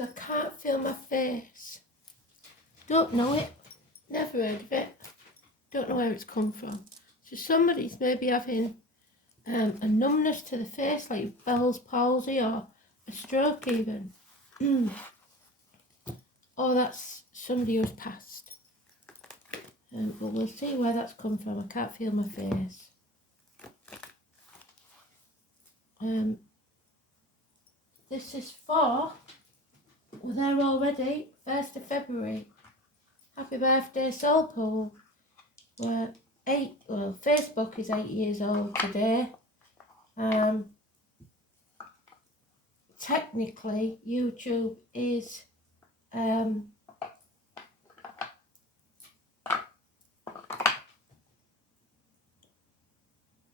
I can't feel my face. Don't know it. Never heard of it. Don't know where it's come from. So somebody's maybe having a numbness to the face, like Bell's palsy or a stroke even. Or that's somebody who's passed. But we'll see where that's come from. I can't feel my face. This is for, we're there already, 1st of February. Happy birthday, Soul Pool. Facebook is 8 years old today. Technically, YouTube is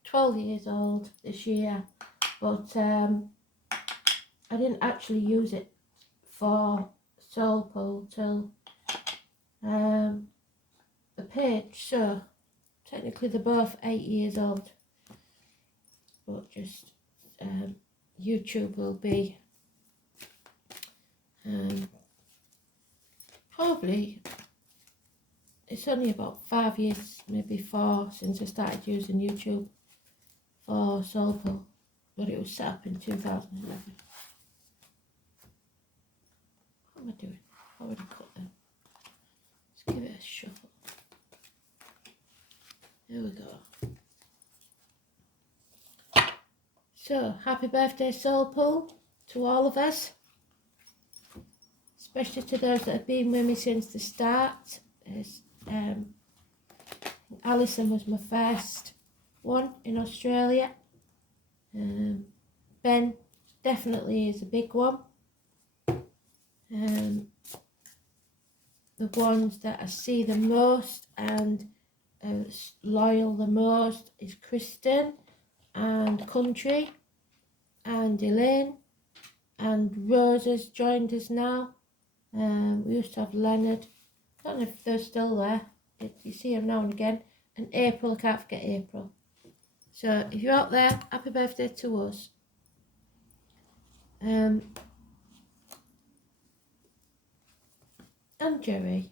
12 years old this year, but I didn't actually use it for Soul Pool till the page, so technically they're both 8 years old, but just YouTube will be probably, it's only about 5 years, maybe 4, since I started using YouTube for Soul Pool, but it was set up in 2011. What am I doing? I already cut them. Let's give it a shuffle. There we go. So, happy birthday, Soul Pool, to all of us, especially to those that have been with me since the start. Alison was my first one in Australia. Ben definitely is a big one. The ones that I see the most and loyal the most is Kristen and Country and Elaine, and Rose has joined us now. We used to have Leonard. I don't know if they're still there. You see them now and again. And April, I can't forget April. So if you're out there, happy birthday to us. And Jerry.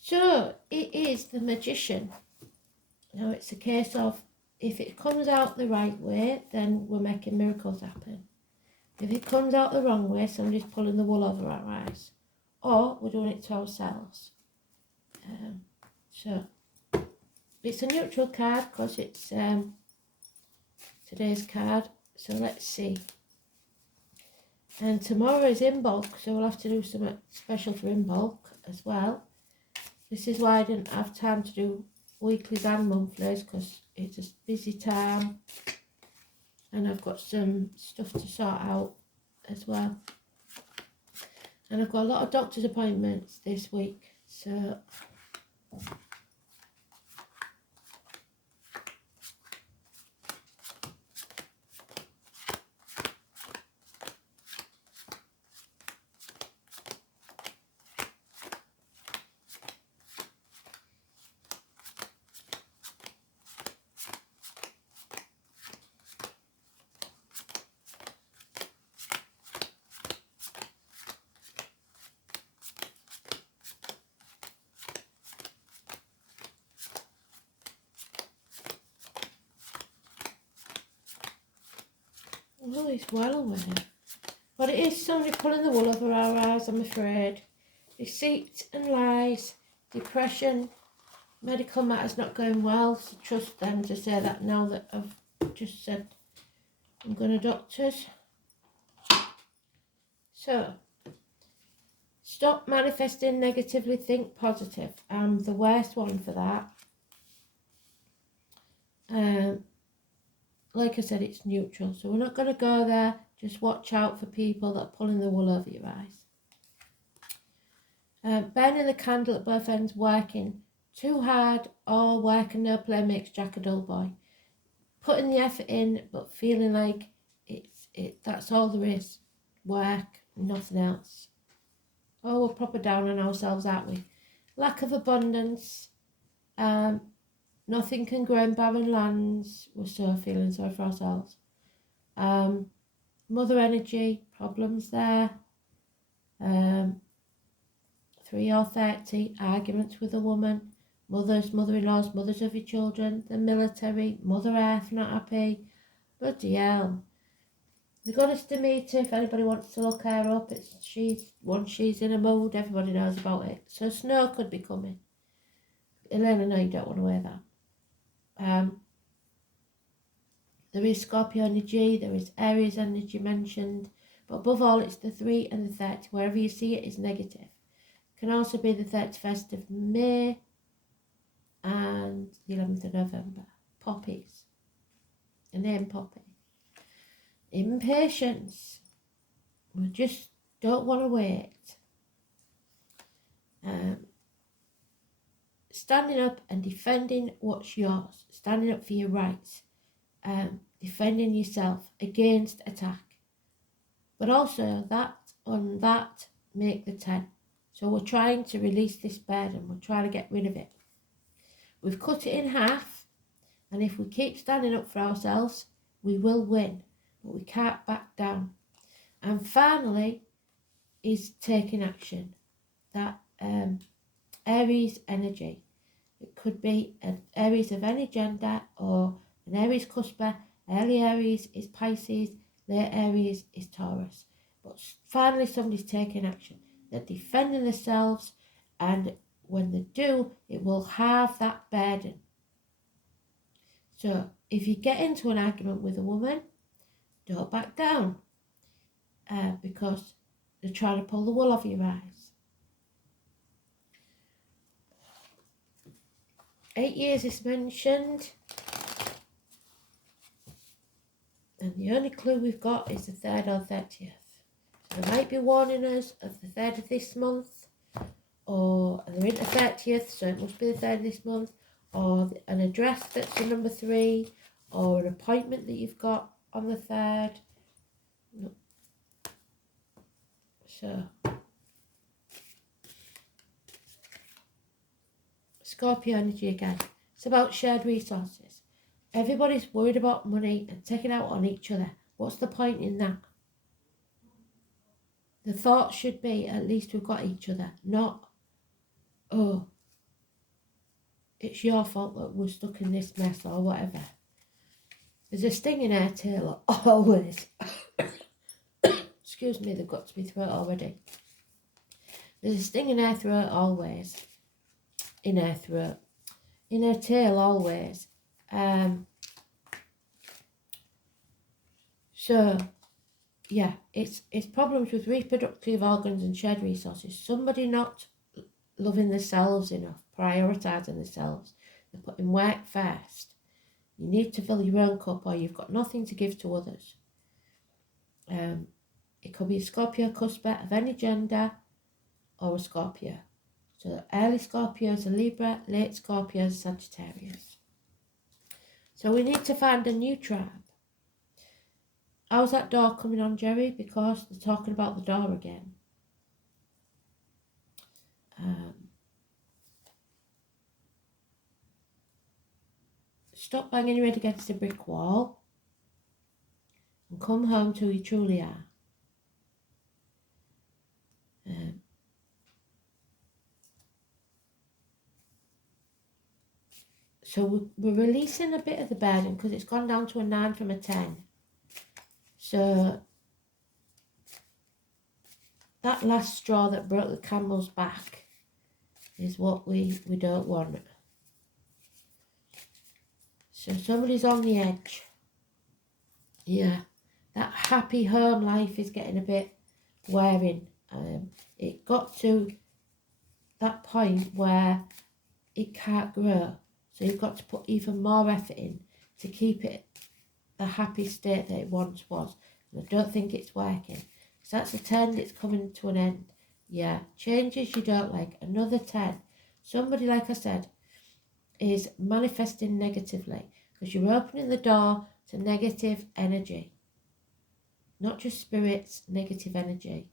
So it is the Magician. Now it's a case of, if it comes out the right way, then we're making miracles happen. If it comes out the wrong way, somebody's pulling the wool over our eyes, or we're doing it to ourselves. So it's a neutral card because it's today's card. So let's see. And tomorrow is in bulk, so we'll have to do something special for in bulk as well. This is why I didn't have time to do weeklies and monthlies, because it's a busy time and I've got some stuff to sort out as well. And I've got a lot of doctor's appointments this week, so oh, it's well aware. But it is somebody pulling the wool over our eyes, I'm afraid. Deceit and lies, depression, medical matters not going well. So trust them to say that now that I've just said I'm going to doctors. So, stop manifesting negatively, think positive. I'm the worst one for that. Like I said, it's neutral, so we're not going to go there. Just watch out for people that are pulling the wool over your eyes. Burning the candle at both ends, working too hard or working no play makes Jack a dull boy. Putting the effort in, but feeling like that's all there is. Work, nothing else. Oh, we're proper down on ourselves, aren't we? Lack of abundance. Nothing can grow in barren lands. We're so feeling sorry for ourselves. mother energy, problems there. 3 or 30, arguments with a woman, mothers, mother-in-laws, mothers of your children, the military, Mother Earth not happy. Bloody hell. The goddess Demeter, if anybody wants to look her up, once she's in a mood, everybody knows about it. So snow could be coming. Elena, no, you don't want to wear that. There is Scorpio energy, there is Aries energy mentioned, but above all it's the 3 and the 30. Wherever you see it is negative. Can also be the 31st of May and the 11th of November. Poppies. The name Poppy. Impatience. We just don't want to wait. Standing up and defending what's yours. Standing up for your rights. Defending yourself against attack. But also that make the 10. So we're trying to release this burden. We're trying to get rid of it. We've cut it in half. And if we keep standing up for ourselves, we will win. But we can't back down. And finally is taking action. That Aries energy. It could be an Aries of any gender or an Aries cusper. Early Aries is Pisces. Late Aries is Taurus. But finally somebody's taking action. They're defending themselves, and when they do, it will have that burden. So if you get into an argument with a woman, don't back down, because they're trying to pull the wool over your eyes. 8 years is mentioned, and the only clue we've got is the 3rd or 30th. So they might be warning us of the 3rd of this month, or they're into 30th, so it must be the 3rd of this month, or an address that's the number 3, or an appointment that you've got on the 3rd. No. So, Scorpio energy again. It's about shared resources. Everybody's worried about money and taking out on each other. What's the point in that? The thought should be, at least we've got each other, not, oh, it's your fault that we're stuck in this mess or whatever. There's a sting in our tail always. Excuse me, they've got to be throat already. There's a sting in our throat always. In our throat. In our tail always. So, yeah, it's problems with reproductive organs and shared resources. Somebody not loving themselves enough, prioritising themselves. They're putting work first. You need to fill your own cup, or you've got nothing to give to others. It could be a Scorpio cusper of any gender, or a Scorpio. So early Scorpio is a Libra, late Scorpio is Sagittarius. So we need to find a new tribe. How's that door coming on, Jerry? Because they're talking about the door again. Stop banging your head against a brick wall and come home to who you truly are. So we're releasing a bit of the burden because it's gone down to a 9 from a 10. So that last straw that broke the camel's back is what we don't want. So somebody's on the edge. Yeah, that happy home life is getting a bit wearing. It got to that point where it can't grow. So you've got to put even more effort in to keep it the happy state that it once was. And I don't think it's working. So that's a 10 that's coming to an end. Yeah, changes you don't like. Another 10. Somebody, like I said, is manifesting negatively because you're opening the door to negative energy. Not just spirits, negative energy.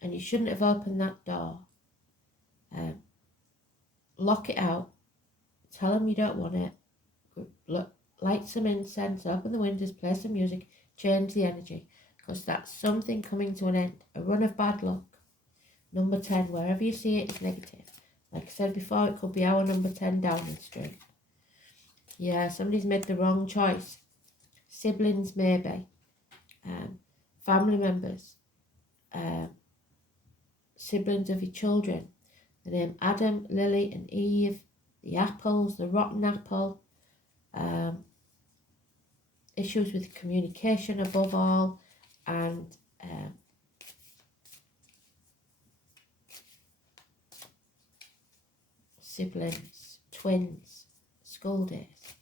And you shouldn't have opened that door. Lock it out. Tell them you don't want it. Light some incense, open the windows, play some music, change the energy. because that's something coming to an end, a run of bad luck. Number 10, wherever you see it, is negative. Like I said before, it could be our number 10 Downing Street. Yeah, somebody's made the wrong choice. Siblings, maybe. Family members. Siblings of your children. The name Adam, Lily and Eve. The apples, the rotten apple. Issues with communication above all. And siblings, twins, school days.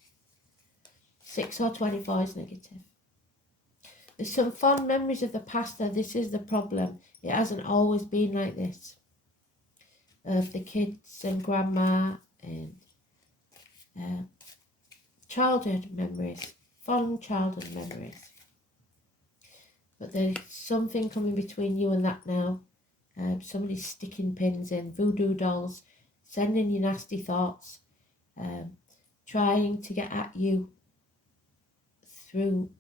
6 or 24 is negative. There's some fond memories of the past, though. This is the problem. It hasn't always been like this. Of the kids and grandma and childhood memories, fond childhood memories. But there's something coming between you and that now. Somebody's sticking pins in, voodoo dolls, sending you nasty thoughts, trying to get at you through,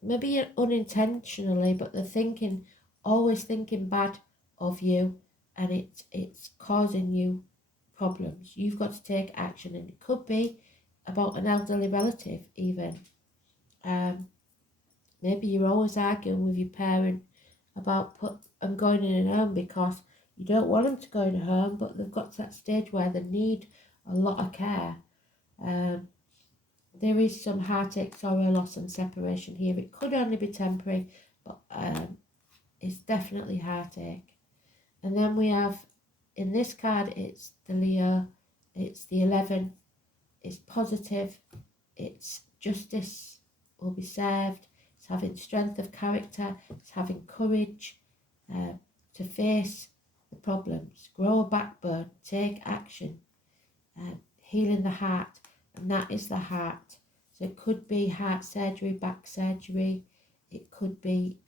maybe unintentionally, but they're always thinking bad of you, and it's causing you problems. You've got to take action, and it could be about an elderly relative even. Maybe you're always arguing with your parent about them going in a home because you don't want them to go in a home, but they've got to that stage where they need a lot of care. There is some heartache, sorrow, loss and separation here. It could only be temporary, but it's definitely heartache. And then we have, in this card, it's the Leo, it's the 11, it's positive, it's justice will be served, it's having strength of character, it's having courage to face the problems, grow a backbone, take action, healing the heart. And that is the heart. So it could be heart surgery, back surgery. It could be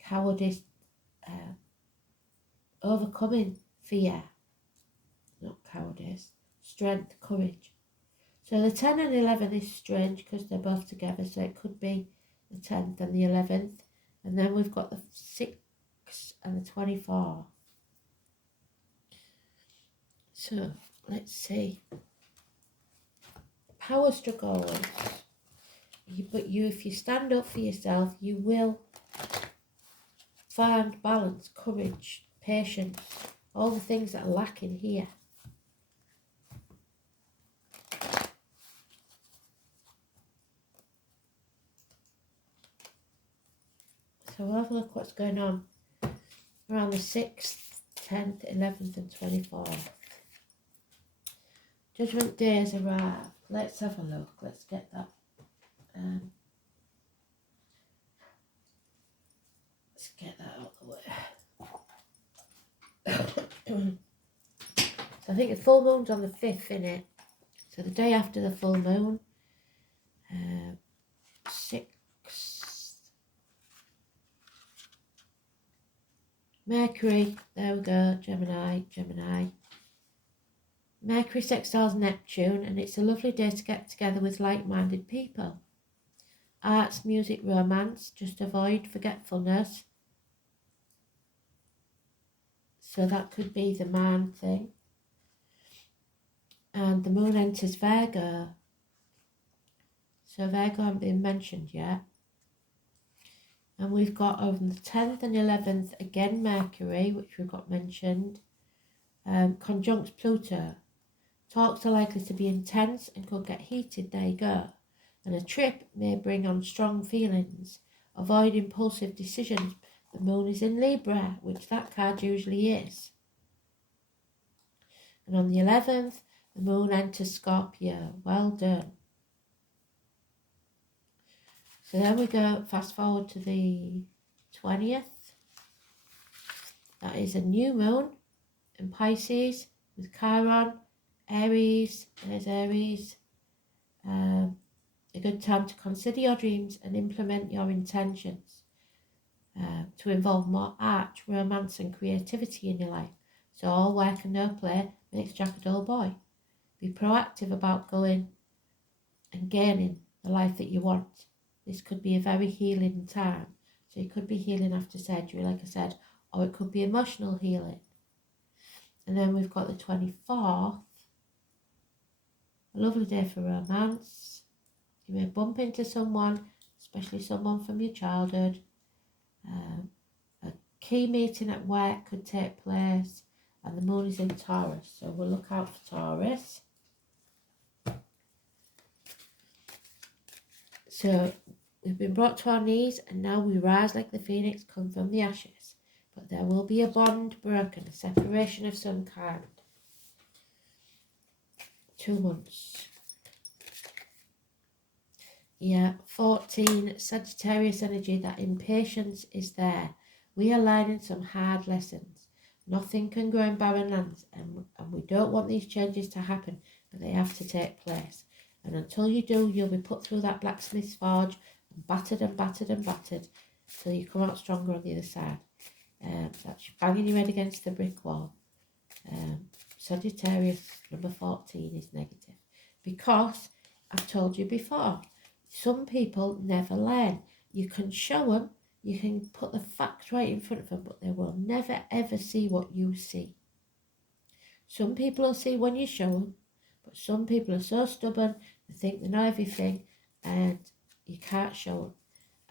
cowardice, overcoming fear. Not cowardice, strength, courage. So the 10 and 11 is strange because they're both together. So it could be the 10th and the 11th. And then we've got the 6 and the 24. So let's see. Power struggles, but if you stand up for yourself, you will find balance, courage, patience, all the things that are lacking here. So we'll have a look what's going on around the 6th, 10th, 11th and 24th. Judgment Day has arrived. Let's have a look. Let's get that. Let's get that out of the way. So I think the full moon's on the 5th, innit? So the day after the full moon. 6th. Mercury. There we go. Gemini. Mercury sextiles Neptune, and it's a lovely day to get together with like-minded people. Arts, music, romance, just avoid forgetfulness. So that could be the man thing. And the moon enters Virgo. So Virgo hasn't been mentioned yet. And we've got on the 10th and 11th, again Mercury, which we've got mentioned, conjuncts Pluto. Talks are likely to be intense and could get heated, there you go. And a trip may bring on strong feelings. Avoid impulsive decisions. The moon is in Libra, which that card usually is. And on the 11th, the moon enters Scorpio. Well done. So then we go fast forward to the 20th. That is a new moon in Pisces with Chiron. Aries, there's Aries. A good time to consider your dreams and implement your intentions to involve more art, romance and creativity in your life. So all work and no play makes Jack a dull boy. Be proactive about going and gaining the life that you want. this could be a very healing time. So it could be healing after surgery, like I said, or it could be emotional healing. And then we've got the 24th, a lovely day for romance. You may bump into someone, especially someone from your childhood. A key meeting at work could take place, and the moon is in Taurus, so we'll look out for Taurus. So we've been brought to our knees, and now we rise like the phoenix come from the ashes. But there will be a bond broken, a separation of some kind. 2 months. Yeah, 14, Sagittarius energy, that impatience is there. We are learning some hard lessons. Nothing can grow in barren lands, and we don't want these changes to happen, but they have to take place. And until you do, you'll be put through that blacksmith's forge, and battered and battered and battered, till you come out stronger on the other side. That's banging your head against the brick wall. Sagittarius number 14 is negative, because I've told you before, some people never learn. You can show them, you can put the facts right in front of them, but they will never ever see what you see. Some people will see when you show them, but some people are so stubborn, they think they know everything, and you can't show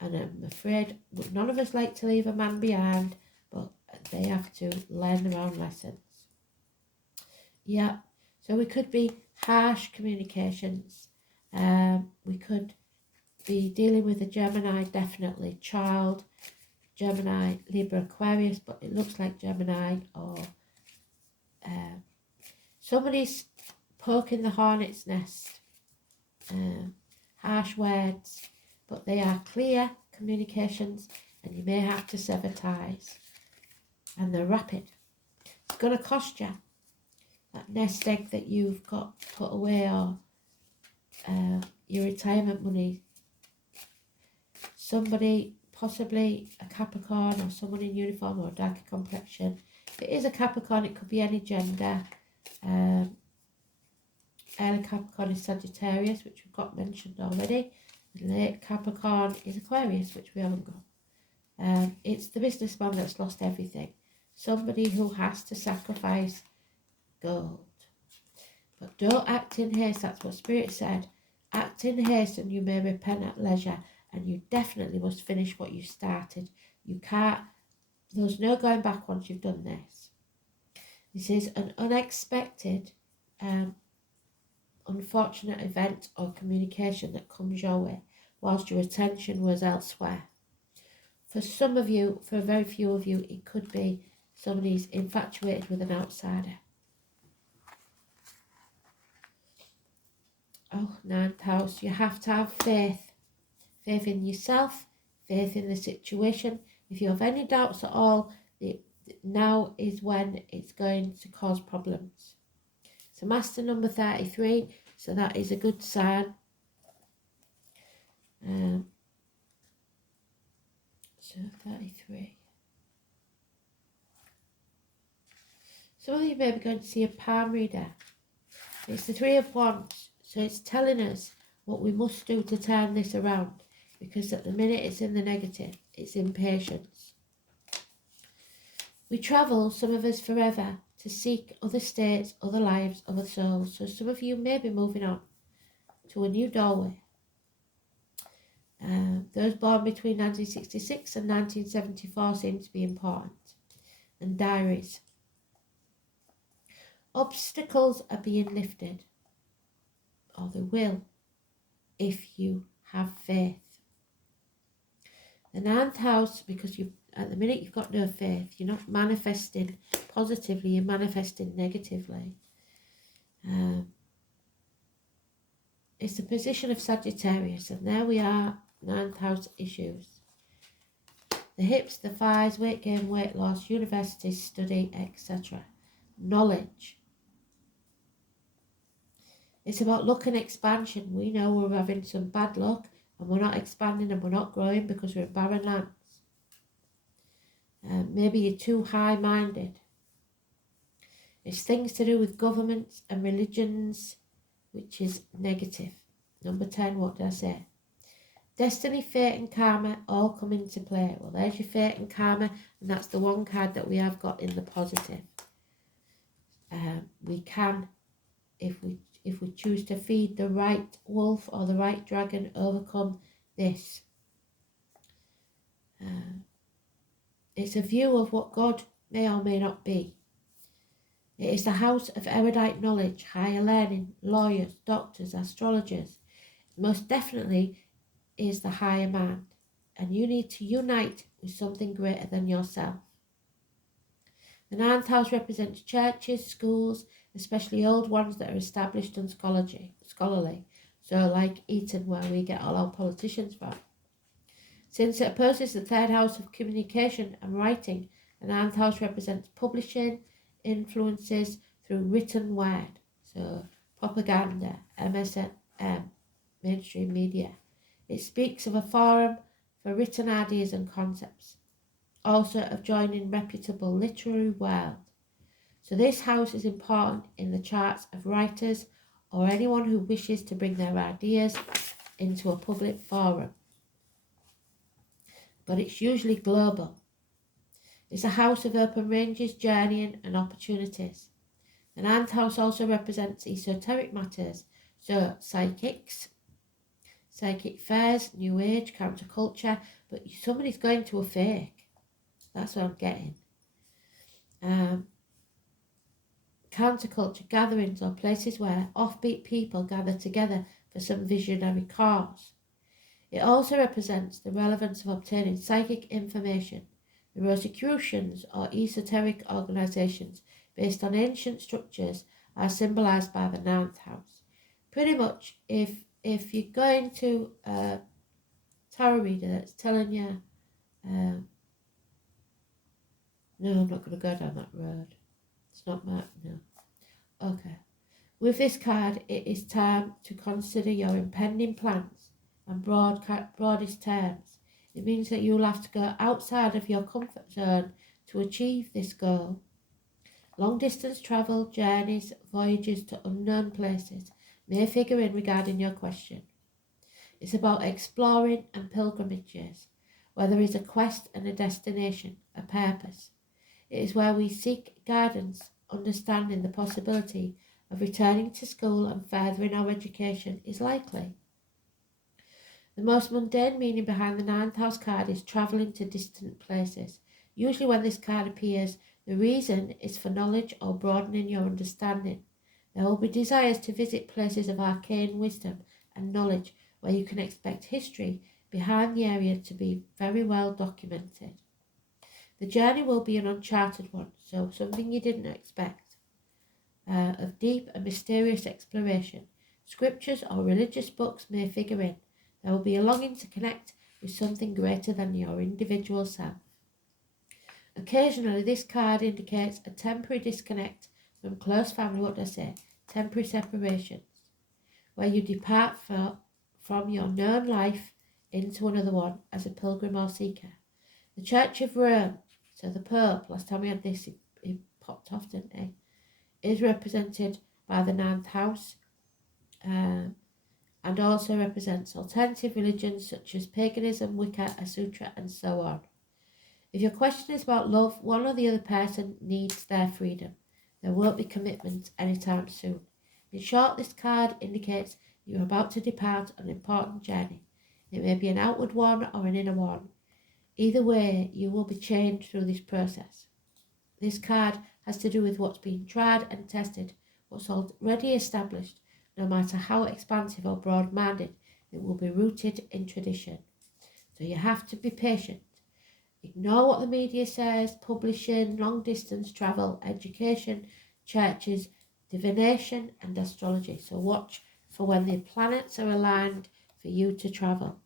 them. And I'm afraid none of us like to leave a man behind, but they have to learn their own lessons. Yeah, so we could be harsh communications. We could be dealing with a Gemini, definitely child, Gemini, Libra, Aquarius, but it looks like Gemini, or somebody's poking the hornet's nest. Harsh words, but they are clear communications, and you may have to sever ties. And they're rapid. It's going to cost you. That nest egg that you've got put away, or your retirement money. Somebody, possibly a Capricorn, or someone in uniform, or a darker complexion. If it is a Capricorn, it could be any gender. Early Capricorn is Sagittarius, which we've got mentioned already. Late Capricorn is Aquarius, which we haven't got. It's the businessman that's lost everything. Somebody who has to sacrifice gold. But don't act in haste, that's what Spirit said. Act in haste and you may repent at leisure, and you definitely must finish what you started. You can't, there's no going back once you've done this. This is an unexpected, unfortunate event or communication that comes your way whilst your attention was elsewhere. For some of you, for a very few of you, it could be somebody's infatuated with an outsider. Oh, 9th house, you have to have faith. Faith in yourself, faith in the situation. If you have any doubts at all, now is when it's going to cause problems. So Master number 33, so that is a good sign. So 33. Some of you may be going to see a palm reader. It's the 3 of Wands, so it's telling us what we must do to turn this around, because at the minute it's in the negative, it's impatience. We travel, some of us forever, to seek other states, other lives, other souls. So some of you may be moving on to a new doorway. Those born between 1966 and 1974 seem to be important. And diaries. Obstacles are being lifted, or they will, if you have faith. The 9th house, because you at the minute you've got no faith, you're not manifesting positively, you're manifesting negatively. It's the position of Sagittarius, and there we are, 9th house issues. The hips, the thighs, weight gain, weight loss, university, study, etc. Knowledge. It's about luck and expansion. We know we're having some bad luck, and we're not expanding and we're not growing because we're in barren lands. Maybe you're too high-minded. It's things to do with governments and religions, which is negative. Number 10, what did I say? Destiny, fate and karma all come into play. Well, there's your fate and karma, and that's the one card that we have got in the positive. We can, if we choose to feed the right wolf or the right dragon, overcome this. It's a view of what God may or may not be. It is the house of erudite knowledge, higher learning, lawyers, doctors, astrologers. Most definitely is the higher mind, and you need to unite with something greater than yourself. The ninth house represents churches, schools, especially old ones that are established and scholarly, so like Eton, where we get all our politicians from. Since it opposes the third house of communication and writing, the ninth house represents publishing, influences through written word, so propaganda, MSM, mainstream media. It speaks of a forum for written ideas and concepts, also of joining reputable literary world. So this house is important in the charts of writers or anyone who wishes to bring their ideas into a public forum. But it's usually global. It's a house of open ranges, journeying and opportunities. The ninth house also represents esoteric matters, so psychic fairs, new age, counterculture, but somebody's going to a fake. That's what I'm getting. Counterculture gatherings or places where offbeat people gather together for some visionary cause. It also represents the relevance of obtaining psychic information. The Rosicrucians or esoteric organizations based on ancient structures are symbolized by the ninth house. Pretty much, if you're going to a tarot reader that's telling you, no, I'm not going to go down that road. It's not my, no. Okay. With this card, it is time to consider your impending plans and broadest terms. It means that you'll have to go outside of your comfort zone to achieve this goal. Long distance travel, journeys, voyages to unknown places may figure in regarding your question. It's about exploring and pilgrimages, where there is a quest and a destination, a purpose. It is where we seek guidance, understanding the possibility of returning to school and furthering our education is likely. The most mundane meaning behind the ninth house card is travelling to distant places. Usually when this card appears, the reason is for knowledge or broadening your understanding. There will be desires to visit places of arcane wisdom and knowledge where you can expect history behind the area to be very well documented. The journey will be an uncharted one, so something you didn't expect, of deep and mysterious exploration. Scriptures or religious books may figure in. There will be a longing to connect with something greater than your individual self. Occasionally, this card indicates a temporary disconnect from close family, temporary separations, where you depart from your known life into another one as a pilgrim or seeker. The Church of Rome, so the Pope, last time we had this, he popped off, didn't he? Is represented by the ninth house, and also represents alternative religions such as paganism, Wicca, Asutra, and so on. If your question is about love, one or the other person needs their freedom. There won't be commitment anytime soon. In short, this card indicates you're about to depart on an important journey. It may be an outward one or an inner one. Either way, you will be changed through this process. This card has to do with what's been tried and tested, what's already established. No matter how expansive or broad-minded, it will be rooted in tradition. So you have to be patient. Ignore what the media says, publishing, long-distance travel, education, churches, divination and astrology. So watch for when the planets are aligned for you to travel.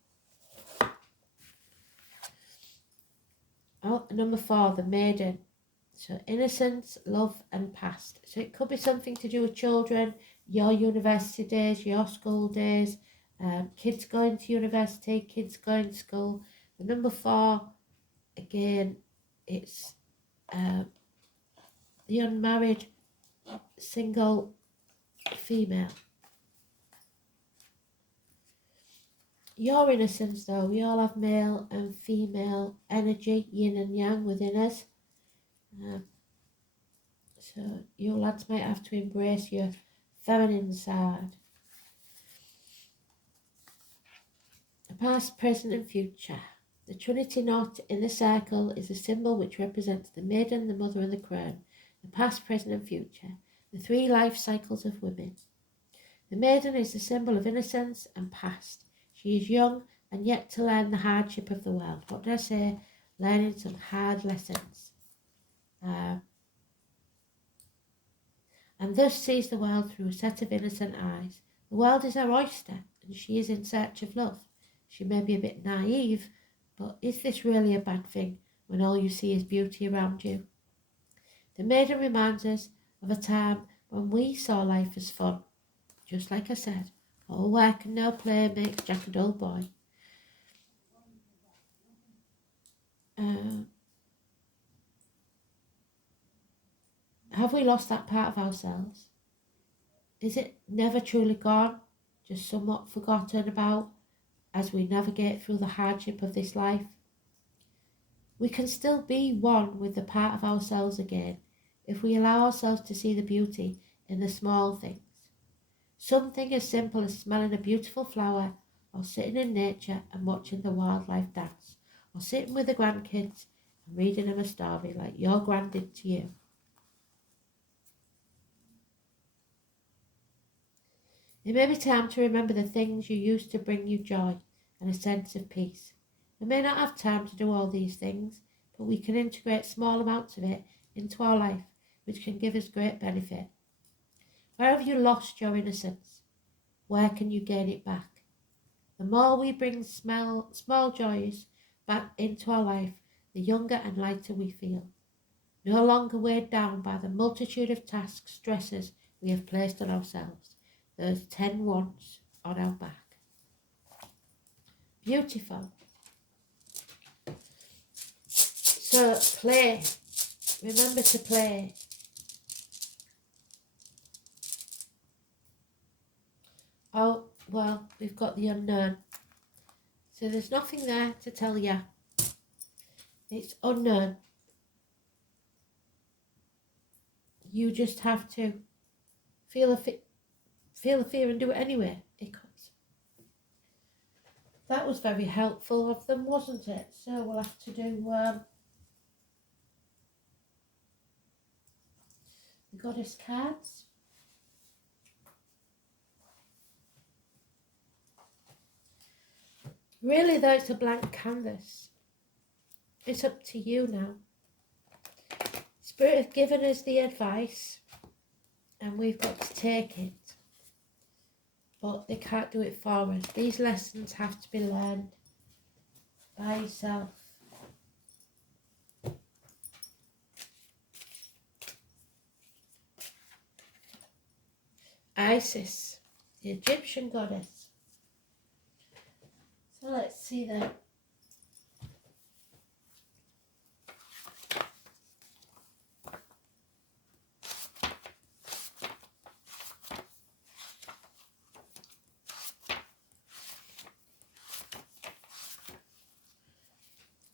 Number 4, the maiden. So innocence, love and past. So it could be something to do with children, your university days, your school days, kids going to university, kids going to school. The number 4, again, it's the unmarried single female. Your innocence, though, we all have male and female energy, yin and yang, within us. So you lads might have to embrace your feminine side. The past, present and future. The Trinity knot in the circle is a symbol which represents the maiden, the mother and the crown. The past, present and future. The three life cycles of women. The maiden is the symbol of innocence and past. She is young and yet to learn the hardship of the world. What did I say? Learning some hard lessons. And thus sees the world through a set of innocent eyes. The world is her oyster, and she is in search of love. She may be a bit naive, but is this really a bad thing when all you see is beauty around you? The maiden reminds us of a time when we saw life as fun. Just like I said, all work and no play makes Jack a dull boy. Have we lost that part of ourselves? Is it never truly gone, just somewhat forgotten about as we navigate through the hardship of this life? We can still be one with the part of ourselves again if we allow ourselves to see the beauty in the small things. Something as simple as smelling a beautiful flower, or sitting in nature and watching the wildlife dance, or sitting with the grandkids and reading them a story like your grand did to you. It may be time to remember the things you used to bring you joy and a sense of peace. We may not have time to do all these things, but we can integrate small amounts of it into our life, which can give us great benefit. Where have you lost your innocence? Where can you gain it back? The more we bring small joys back into our life, the younger and lighter we feel. No longer weighed down by the multitude of tasks, stresses we have placed on ourselves. Those 10 wants on our back. Beautiful. So play. Remember to play. Oh, well, we've got the unknown. So there's nothing there to tell you. It's unknown. You just have to feel the fear and do it anyway. It comes. That was very helpful of them, wasn't it? So we'll have to do the goddess cards. Really, though, it's a blank canvas. It's up to you now. Spirit has given us the advice and we've got to take it. But they can't do it for us. These lessons have to be learned by yourself. Isis, the Egyptian goddess. So let's see that.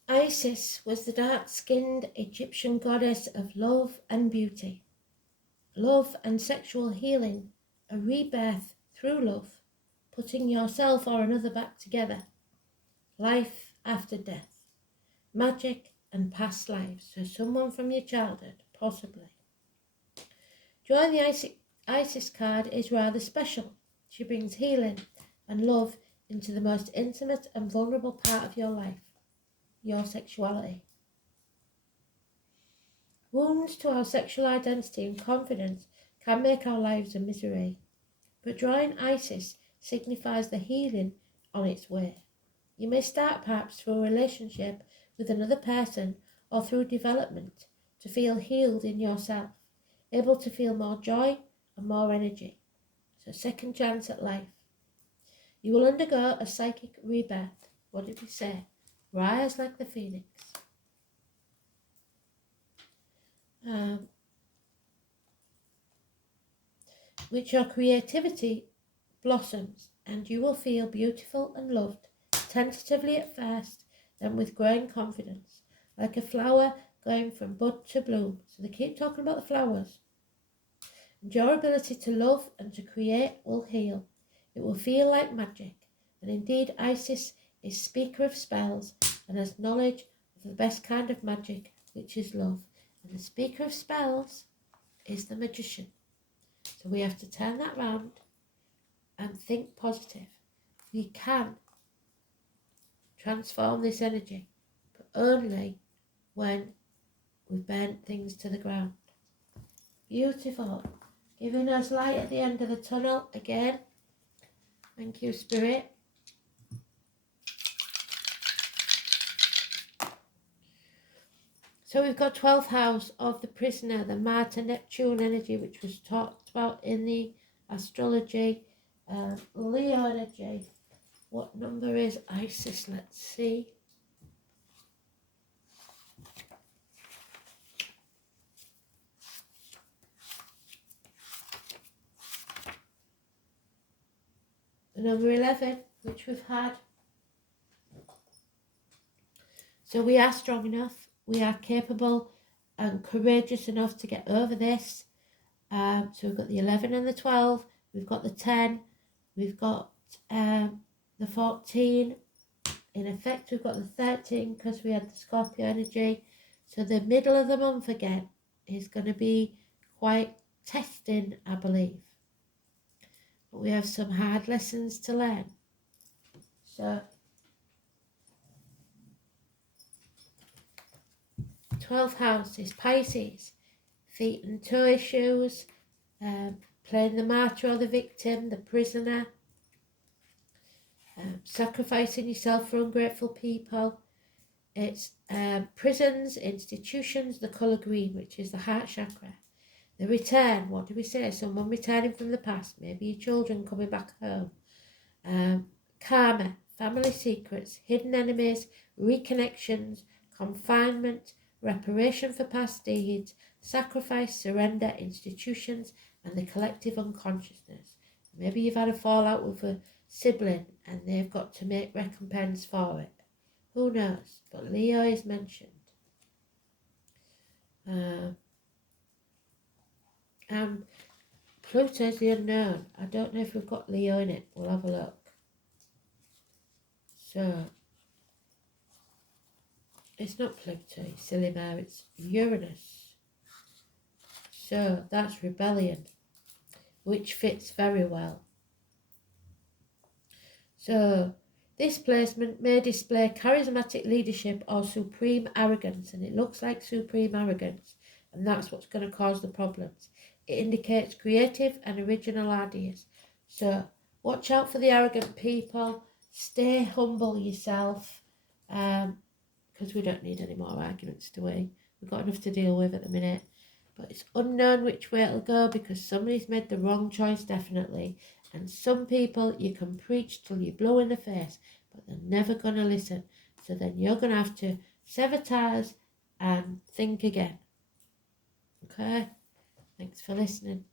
Isis was the dark-skinned Egyptian goddess of love and beauty, love and sexual healing, a rebirth through love, putting yourself or another back together, life after death, magic and past lives, so someone from your childhood, possibly. Drawing the Isis card is rather special. She brings healing and love into the most intimate and vulnerable part of your life, your sexuality. Wounds to our sexual identity and confidence can make our lives a misery, but drawing Isis signifies the healing on its way. You may start perhaps through a relationship with another person or through development to feel healed in yourself, able to feel more joy and more energy. So second chance at life. You will undergo a psychic rebirth. What did we say? Rise like the phoenix. Which your creativity blossoms and you will feel beautiful and loved tentatively at first, then with growing confidence, like a flower going from bud to bloom. So they keep talking about the flowers. And your ability to love and to create will heal. It will feel like magic. And indeed, Isis is speaker of spells and has knowledge of the best kind of magic, which is love. And the speaker of spells is the magician. So we have to turn that round and think positive. We can transform this energy, but only when we've burnt things to the ground. Beautiful. Giving us light at the end of the tunnel again. Thank you, Spirit. So we've got 12th house of the prisoner, the Mars-Neptune energy, which was talked about in the astrology. Leo energy. What number is Isis? Let's see. Number 11, which we've had. So we are strong enough. We are capable and courageous enough to get over this. So we've got the 11 and the 12. We've got the 10. We've got the 14. In effect, we've got the 13 because we had the Scorpio energy. So the middle of the month again is going to be quite testing, I believe. But we have some hard lessons to learn. So 12th house is Pisces. Feet and toe issues, playing the martyr or the victim, the prisoner, sacrificing yourself for ungrateful people. It's prisons, institutions, the colour green, which is the heart chakra. The return, what do we say? Someone returning from the past, maybe your children coming back home. Karma, family secrets, hidden enemies, reconnections, confinement, reparation for past deeds, sacrifice, surrender, institutions, and the collective unconsciousness. Maybe you've had a fallout with a sibling and they've got to make recompense for it. Who knows? But Leo is mentioned. Pluto's the unknown. I don't know if we've got Leo in it. We'll have a look. So, it's not Pluto, silly mare, it's Uranus. So, that's rebellion, which fits very well. So, this placement may display charismatic leadership or supreme arrogance, and it looks like supreme arrogance, and that's what's going to cause the problems. It indicates creative and original ideas. So, watch out for the arrogant people. Stay humble yourself, because we don't need any more arguments, do we? We've got enough to deal with at the minute. But it's unknown which way it'll go because somebody's made the wrong choice, definitely. And some people, you can preach till you blow in the face, but they're never going to listen. So then you're going to have to sever ties and think again. Okay? Thanks for listening.